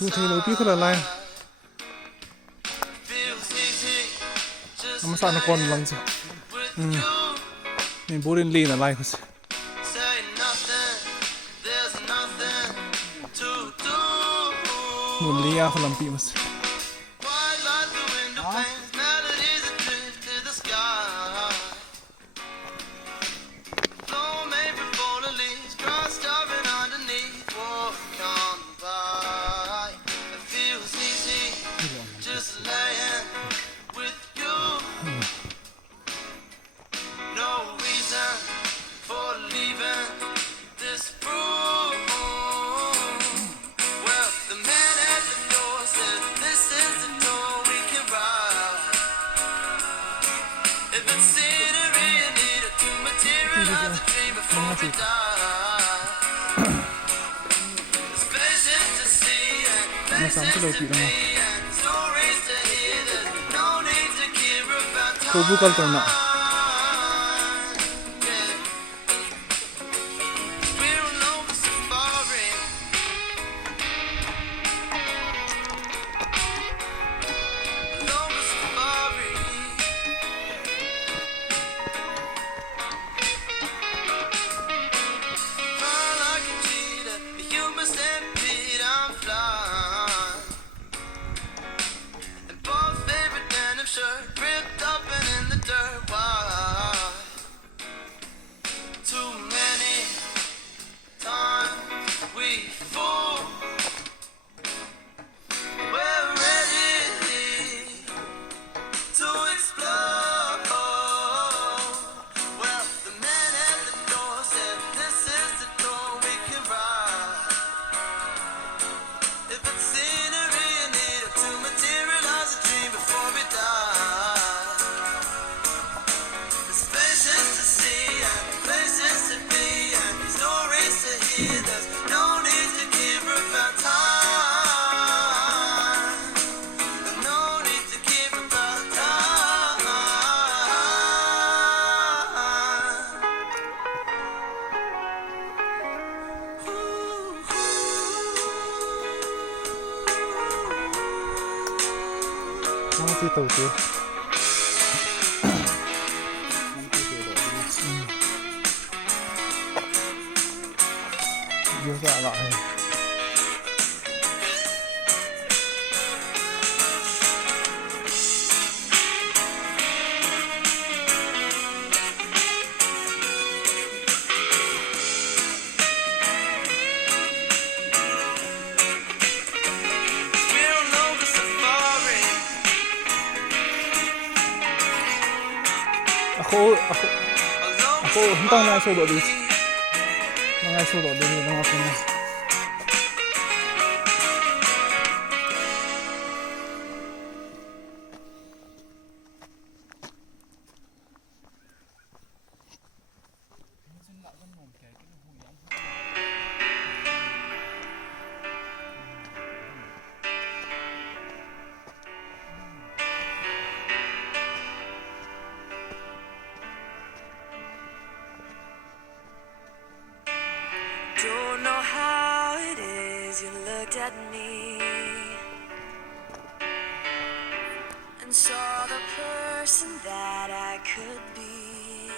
Tu thấy lối biết là lai mà sao nó còn lần gì mình bố đến ly là lai không sao muốn lia không làm bị mà sao nó sống cái đầu chị đâu mà cô vui con còn nọ nó chỉ tàu chứ vô dạ lại aku hentang na sudo di mga sudo di mga pina Don't know how it is you looked at me and saw the person that I could be,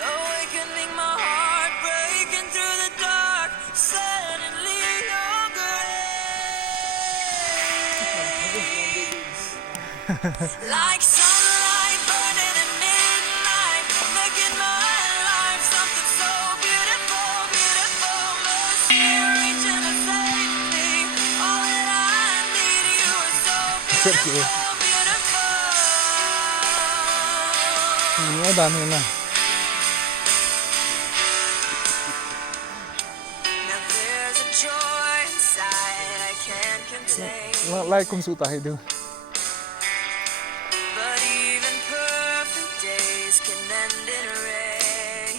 awakening my heart, breaking through the dark, suddenly your grace like sunlight burning at midnight, making my life something so beautiful, beautiful. Mercy reaching to save me, all that I need. You are so beautiful, beautiful. nó đàn như này Now there's a joy inside I can't contain, lại công sự tại đường but even perfect days can end in rain.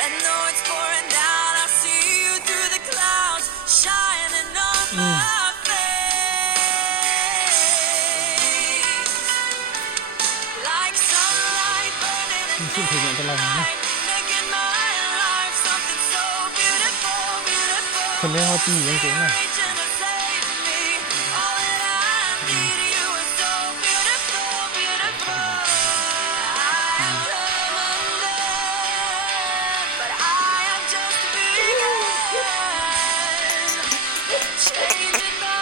I know it's pouring down, I see you through the clouds, shining on my face, like sunlight burning in thực hiện cái này nhé midnight, making my life something so beautiful, beautiful. คนนี้เขาตียังเก่งนะ reaching to save me. All that I need, you are so beautiful, beautiful. I am limitless, but I am just begun. Changing my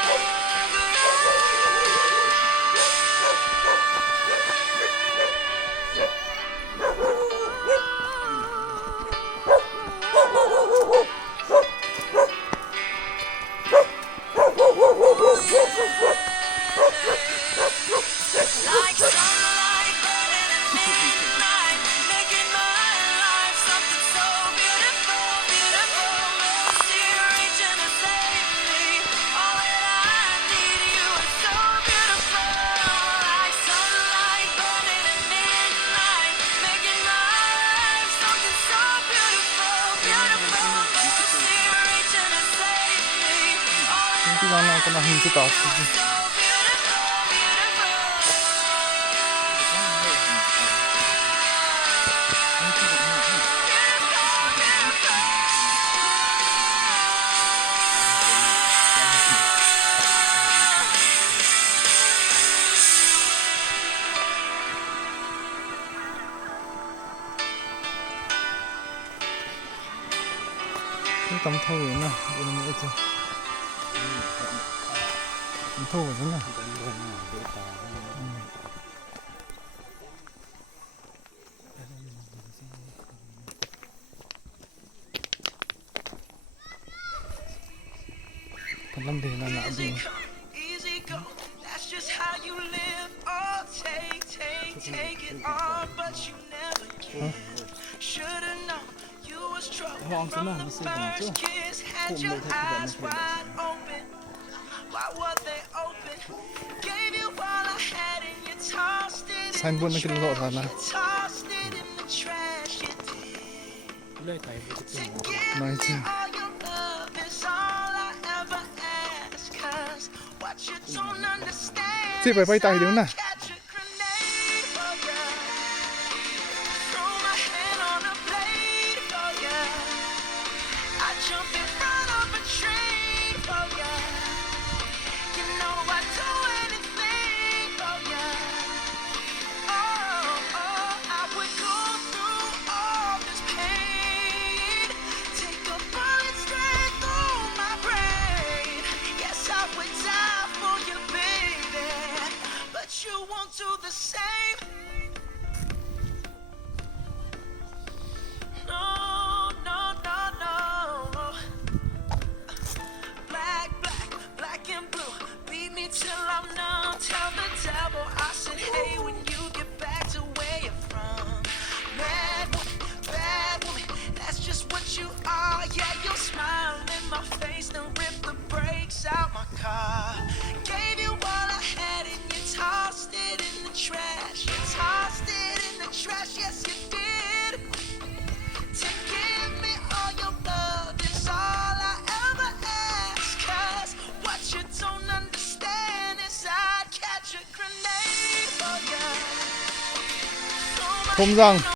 like sunlight burning at midnight, making my life something so beautiful, beautiful. Mercy reaching to save me. All that I need, you are so beautiful. Like sunlight burning at midnight, making my life something so beautiful, beautiful. Mercy reaching to save me. All that Hindi lang ako nahin si Tati. so beautiful, beautiful. Cái tấm thâu vậy nè, đây là mấy cái tấm thâu vậy nè. Còn lâm thì là nạ gì? Easy go, that's just how you live. Oh, take it all, but you never give. Should've known you was trouble from the first kiss. Had your eyes wide open. Why were they open? Gave you all I had and you tossed it in Sign board the na kinagawa trash. sana. You tossed it in the trash. You did. To give me Nice. all your love is all I ever ask. 'Cause what you don't understand Chị phải bay tay đứng nè. is I catch a grenade for ya. Throw my hand on a blade for ya. I jump in front of a train for ya. You know I'd do anything for ya. Oh, I would go through all this pain. Take a bullet straight through my brain. Yes, I would die for you, baby. But you won't do the same. No, no, no, no. Black, black, black and blue. Beat me till I'm numb. Tell the devil I said, hey, when you get back to where you're from. Bad woman, that's just what you are. Yeah, you'll smile in my face, then rip the brakes out my car. Gave you all I had and you tossed it in the trash. You tossed it in the trash, yes you did. To give me all your love is all I ever ask. 'Cause what you don't understand is I'd catch a grenade for ya. ผมสั่ง